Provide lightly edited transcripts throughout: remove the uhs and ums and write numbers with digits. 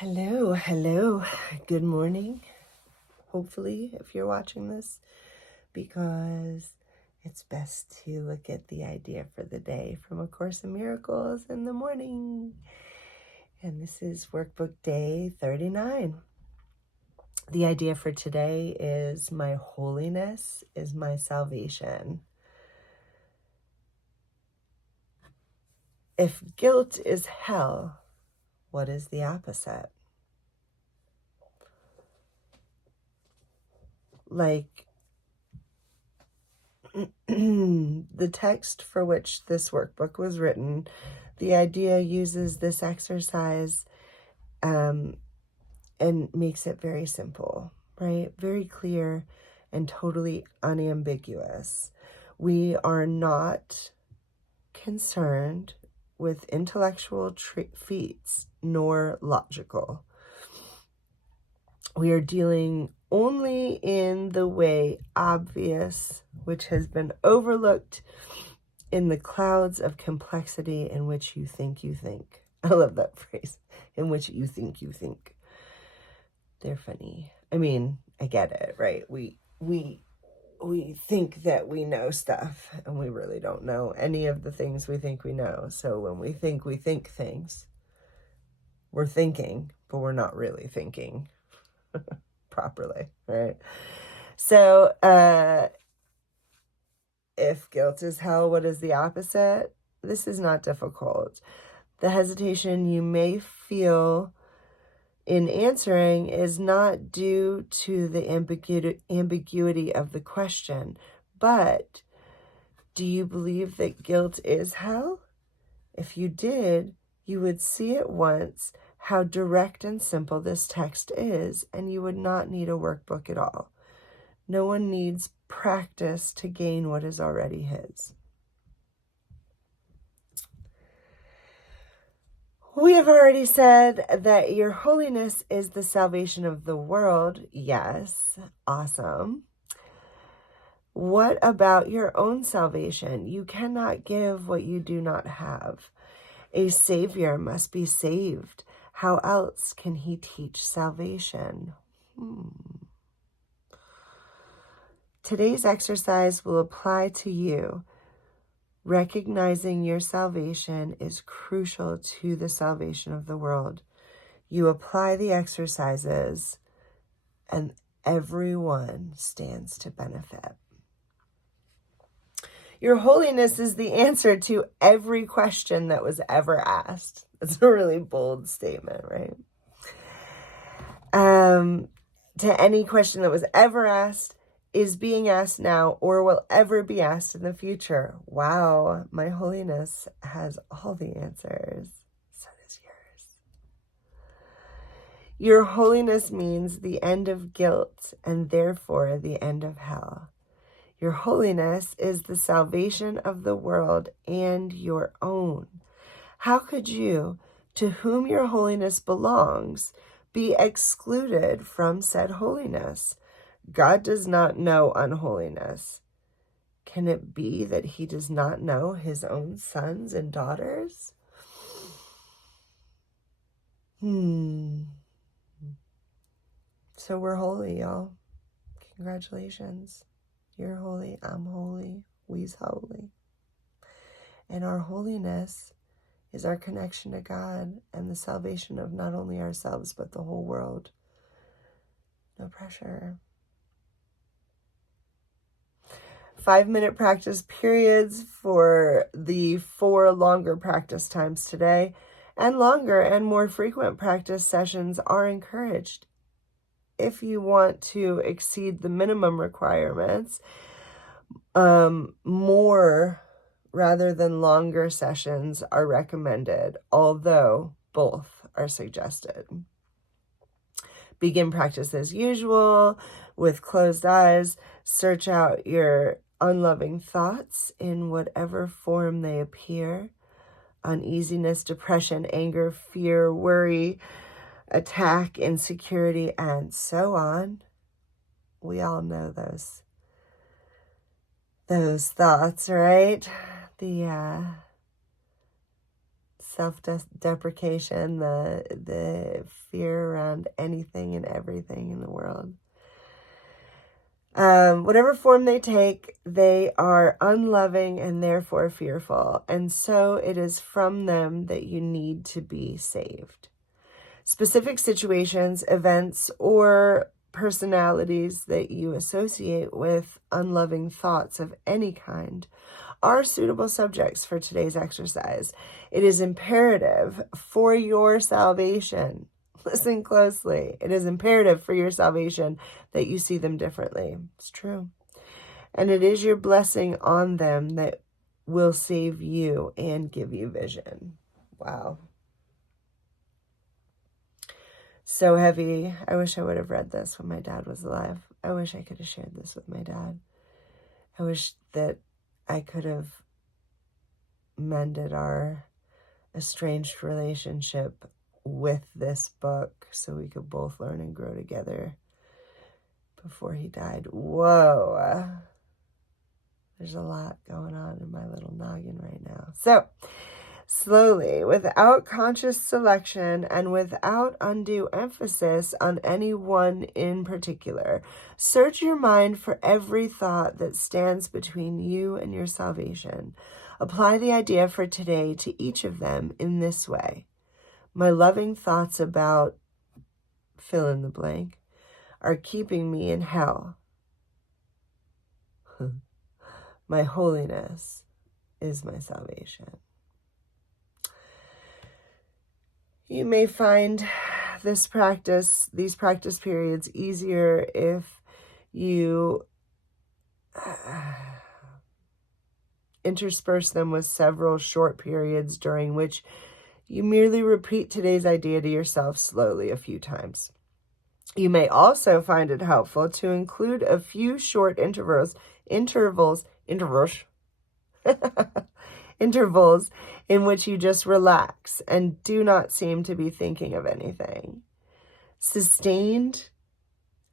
Hello, hello. Good morning. Hopefully, if you're watching this, because it's best to look at the idea for the day from A Course in Miracles in the morning. And this is Workbook Day 39. The idea for today is my holiness is my salvation. If guilt is hell, what is the opposite? Like the text for which this workbook was written, the idea uses this exercise and makes it very simple, right? Very clear and totally unambiguous. We are not concerned with intellectual feats nor logical. We are dealing only in the way obvious, which has been overlooked in the clouds of complexity in which you think you think. I love that phrase, in which you think you think. They're funny. I mean, I get it, right? We think that we know stuff, and we really don't know any of the things we think we know. So when we think things, we're thinking, but we're not really thinking properly, right? So if guilt is hell, what is the opposite? This is not difficult. The hesitation you may feel in answering is not due to the ambiguity of the question, but do you believe that guilt is hell? If you did, you would see at once how direct and simple this text is, and you would not need a workbook at all. No one needs practice to gain what is already his. We have already said that your holiness is the salvation of the world. Yes, awesome. What about your own salvation? You cannot give what you do not have. A savior must be saved. How else can he teach salvation? Today's exercise will apply to you. Recognizing your salvation is crucial to the salvation of the world. You apply the exercises, and everyone stands to benefit. Your holiness is the answer to every question that was ever asked. That's a really bold statement, right? To any question that was ever asked, is being asked now, or will ever be asked in the future. Wow, my holiness has all the answers. So does yours. Your holiness means the end of guilt and therefore the end of hell. Your holiness is the salvation of the world and your own. How could you, to whom your holiness belongs, be excluded from said holiness? God does not know unholiness. Can it be that he does not know his own sons and daughters? So we're holy, y'all. Congratulations. You're holy, I'm holy, we's holy. And our holiness is our connection to God and the salvation of not only ourselves, but the whole world. No pressure. 5-minute practice periods for the 4 longer practice times today, and longer and more frequent practice sessions are encouraged. If you want to exceed the minimum requirements, more rather than longer sessions are recommended, although both are suggested. Begin practice as usual with closed eyes. Search out your unloving thoughts in whatever form they appear. Uneasiness, depression, anger, fear, worry, attack, insecurity, and so on. We all know those thoughts, right? self-deprecation, the fear around anything and everything in the world. Whatever form they take, they are unloving and therefore fearful. And so it is from them that you need to be saved. Specific situations, events, or personalities that you associate with unloving thoughts of any kind are suitable subjects for today's exercise. It is imperative for your salvation. Listen closely. It is imperative for your salvation that you see them differently. It's true. And it is your blessing on them that will save you and give you vision. Wow. So heavy. I wish I would have read this when my dad was alive. I wish I could have shared this with my dad. I wish that I could have mended our estranged relationship with this book so we could both learn and grow together before he died. Whoa. There's a lot going on in my little noggin right now. So, slowly, without conscious selection and without undue emphasis on any one in particular, search your mind for every thought that stands between you and your salvation. Apply the idea for today to each of them in this way. My loving thoughts about fill in the blank are keeping me in hell. My holiness is my salvation. You may find these practice periods easier if you intersperse them with several short periods during which you merely repeat today's idea to yourself slowly a few times. You may also find it helpful to include a few short intervals in which you just relax and do not seem to be thinking of anything. Sustained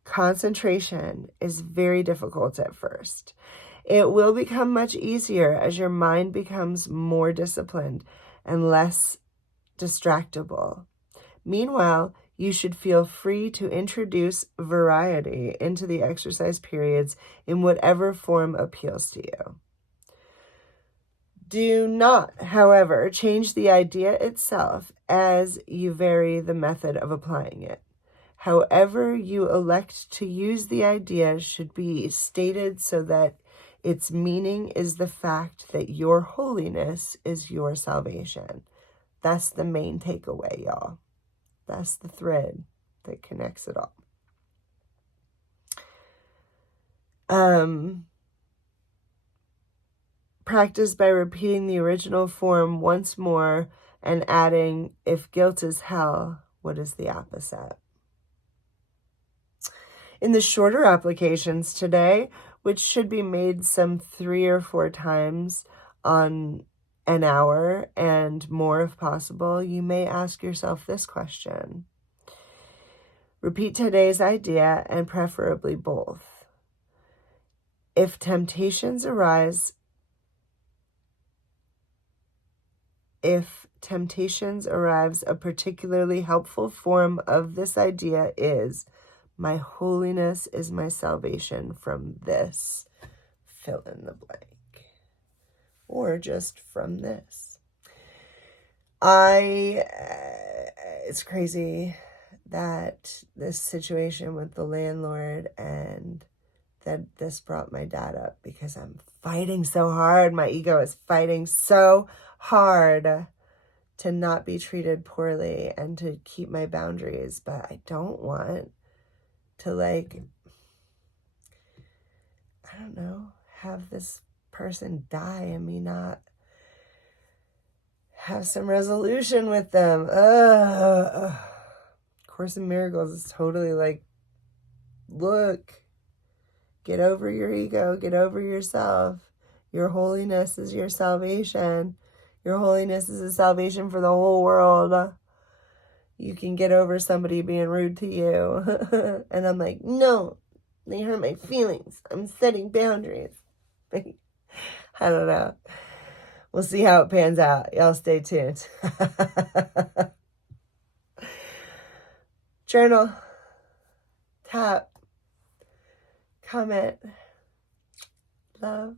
concentration is very difficult at first. It will become much easier as your mind becomes more disciplined and less distractible. Meanwhile, you should feel free to introduce variety into the exercise periods in whatever form appeals to you. Do not, however, change the idea itself as you vary the method of applying it. However you elect to use the idea should be stated so that its meaning is the fact that your holiness is your salvation. That's the main takeaway, y'all. That's the thread that connects it all. Practice by repeating the original form once more and adding, if guilt is hell, what is the opposite? In the shorter applications today, which should be made some 3 or 4 times on an hour and more if possible, you may ask yourself this question. Repeat today's idea and preferably both. If temptations arrives, a particularly helpful form of this idea is, my holiness is my salvation from this, fill in the blank. Or just from this. It's crazy that this situation with the landlord and that this brought my dad up because I'm fighting so hard. My ego is fighting so hard to not be treated poorly and to keep my boundaries, but I don't want to have this person die and me not have some resolution with them. Course in Miracles is totally look, get over your ego, get over yourself. Your holiness is your salvation. Your holiness is a salvation for the whole world. You can get over somebody being rude to you. And I'm like, no, they hurt my feelings. I'm setting boundaries. I don't know. We'll see how it pans out. Y'all stay tuned. Journal, tap, comment, love.